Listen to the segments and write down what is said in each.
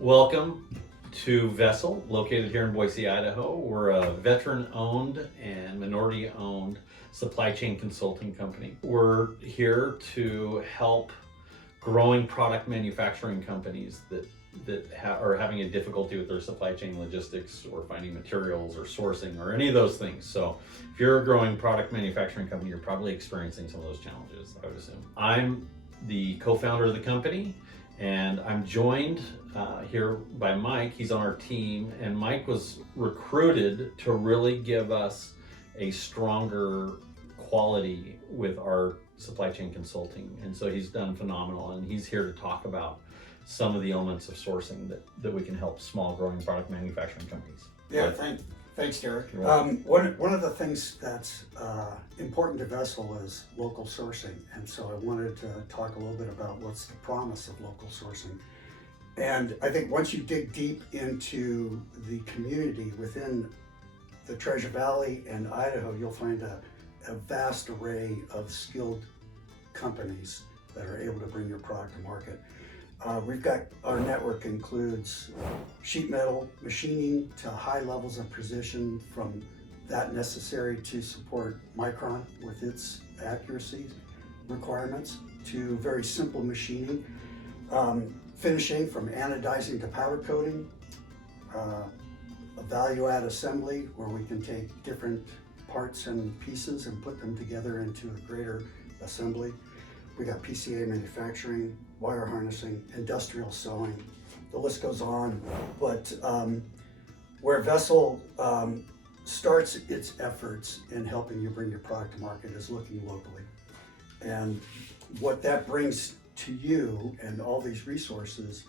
Welcome to Vessel, located here in Boise, Idaho. We're a veteran-owned and minority-owned supply chain consulting company. We're here to help growing product manufacturing companies that are having a difficulty with their supply chain logistics or finding materials or sourcing or any of those things. So if you're a growing product manufacturing company, you're probably experiencing some of those challenges, I would assume. I'm the co-founder of the company, and I'm joined here by Mike. He's on our team, and Mike was recruited to really give us a stronger quality with our supply chain consulting. And so he's done phenomenal, and he's here to talk about some of the elements of sourcing that we can help small growing product manufacturing companies. Yeah, thanks, Derek. One of the things that's important to Vessel is local sourcing, and so I wanted to talk a little bit about what's the promise of local sourcing. And I think once you dig deep into the community within the Treasure Valley and Idaho, you'll find a vast array of skilled companies that are able to bring your product to market. We've got, our network includes sheet metal machining to high levels of precision, from that necessary to support Micron with its accuracy requirements, to very simple machining, finishing from anodizing to powder coating, a value add assembly where we can take different parts and pieces and put them together into a greater assembly. We got PCA manufacturing, wire harnessing, industrial sewing, the list goes on. But where Vessel starts its efforts in helping you bring your product to market is looking locally. And what that brings to you and all these resources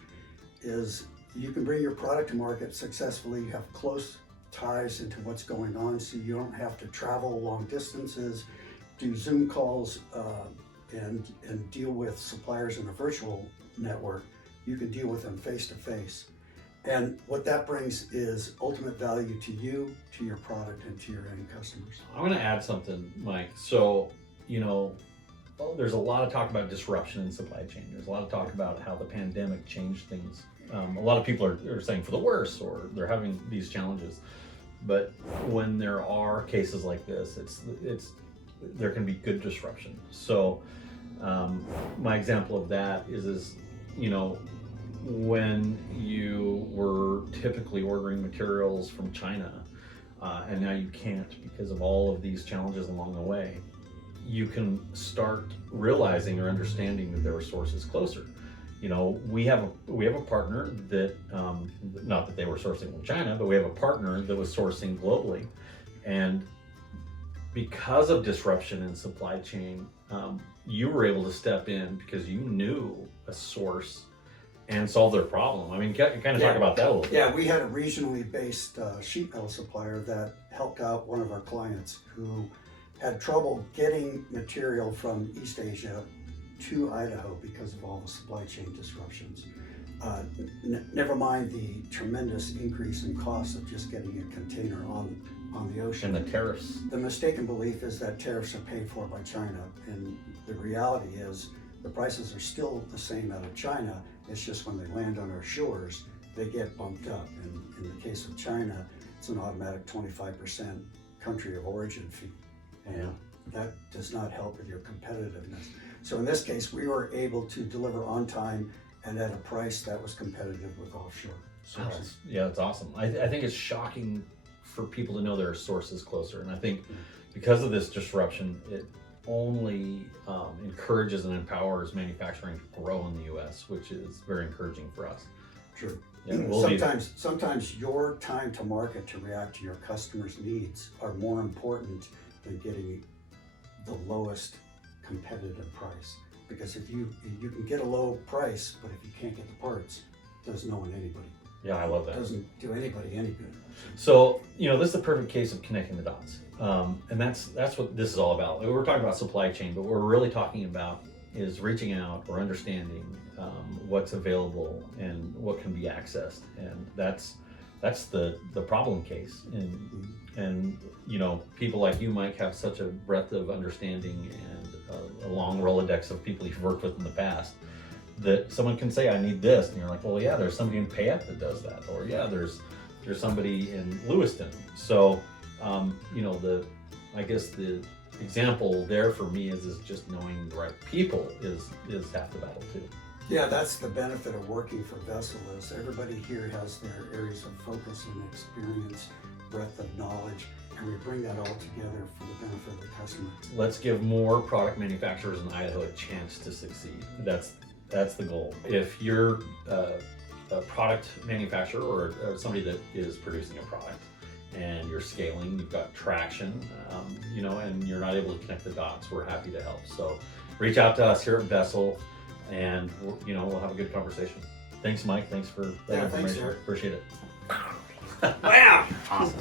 is you can bring your product to market successfully. You have close ties into what's going on, so you don't have to travel long distances, do Zoom calls, and deal with suppliers in a virtual network. You can deal with them face to face. And what that brings is ultimate value to you, to your product, and to your end customers. I'm going to add something, Mike. So, there's a lot of talk about disruption in supply chain. There's a lot of talk about how the pandemic changed things. A lot of people are saying for the worse, or they're having these challenges. But when there are cases like this, there can be good disruption. So my example of that is when you were typically ordering materials from China, and now you can't because of all of these challenges along the way, you can start realizing or understanding that there are sources closer. We have a partner that, not that they were sourcing from China, but we have a partner that was sourcing globally. And because of disruption in supply chain, you were able to step in because you knew a source and solve their problem. I mean, kind of talk about that a little bit. Yeah, we had a regionally based sheet metal supplier that helped out one of our clients who had trouble getting material from East Asia to Idaho because of all the supply chain disruptions. Never mind the tremendous increase in cost of just getting a container on the ocean. And the tariffs. The mistaken belief is that tariffs are paid for by China, and the reality is the prices are still the same out of China. It's just when they land on our shores, they get bumped up. And in the case of China, it's an automatic 25% country of origin fee. And that does not help with your competitiveness. So in this case, we were able to deliver on time and at a price that was competitive with offshore sources. Yeah, that's awesome. I think it's shocking for people to know there are sources closer. And I think because of this disruption, it only encourages and empowers manufacturing to grow in the U.S., which is very encouraging for us. True. Yeah, sometimes your time to market to react to your customers' needs are more important than getting the lowest competitive price. Because if you can get a low price, but if you can't get the parts, it does no one anybody. Yeah, I love that. It doesn't do anybody any good. So, this is the perfect case of connecting the dots. And that's what this is all about. We're talking about supply chain, but what we're really talking about is reaching out or understanding what's available and what can be accessed. And that's the problem case. And people like you, Mike, have such a breadth of understanding and a long Rolodex of people you've worked with in the past that someone can say, I need this, and you're like, well, yeah, there's somebody in Payette that does that, or yeah, there's somebody in Lewiston. So, I guess the example there for me is just knowing the right people is half the battle too. Yeah, that's the benefit of working for Vessel is everybody here has their areas of focus and experience, breadth of knowledge, and we bring that all together for the benefit of the customer. Let's give more product manufacturers in Idaho a chance to succeed. That's the goal. If you're a product manufacturer or somebody that is producing a product and you're scaling, you've got traction, and you're not able to connect the dots, we're happy to help. So reach out to us here at Vessel, and we'll have a good conversation. Thanks, Mike. Thanks for that information. Thanks, Eric. Appreciate it. Wow. Awesome.